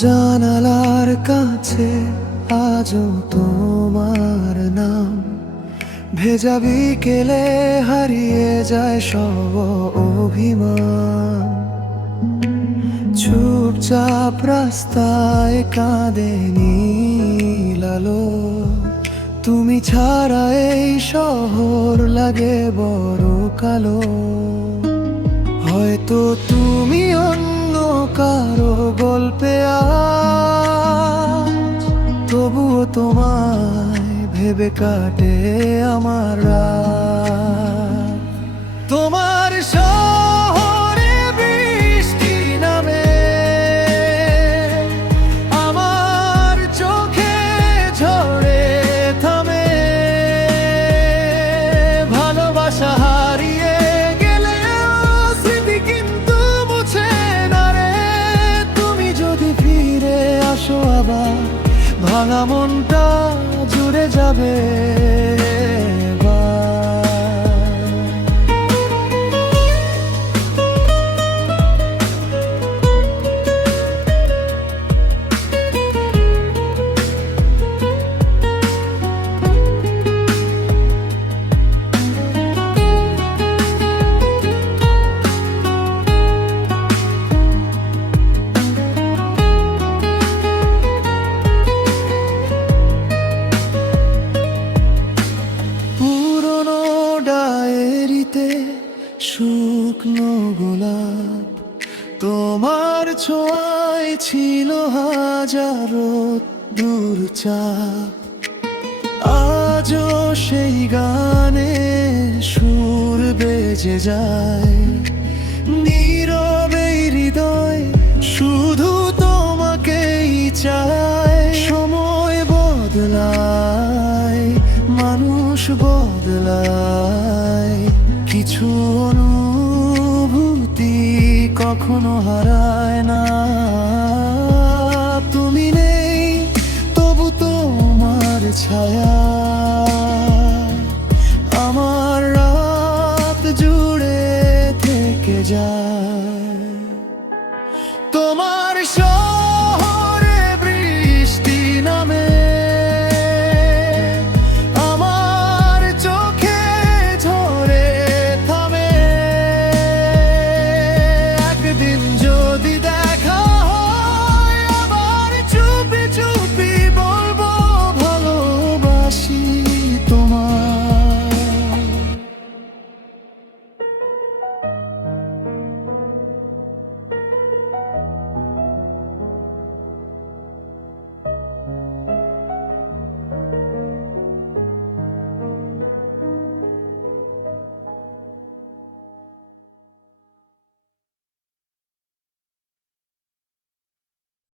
জানালার কাছে আজও তোমার নাম, ভেজা বিকেলে হারিয়ে যায় সব অভিমান। চুপচাপ রাস্তায় কাঁদে নীল আলো, তুমি ছাড়া এই শহর লাগে বড় কালো। হয়তো তুমি অন্য কারো গল্পে আজ, তবুও তোমায় ভেবে কাটে আমার রাত। তোমার শহরে বৃষ্টি নামে, আমার চোখে ঝরে থামে। ভালোবাসা হারিয়ে গেলে স্মৃতি কিন্তু মুছে না রে। তুমি যদি ফিরে আসো আবার, ভাঙা মনটা জুড়ে যাবে। শুকনো গোলাপ তোমার ছোঁয়ায় ছিল হাজারো দূর চাপ। আজও সেই গানে সুর বেজে যায়, নীরবে হৃদয় শুধু তোমাকেই চায়। সময় বদলায়, মানুষ বদলায়, কিছু অনুভূতি কখনো হারায়।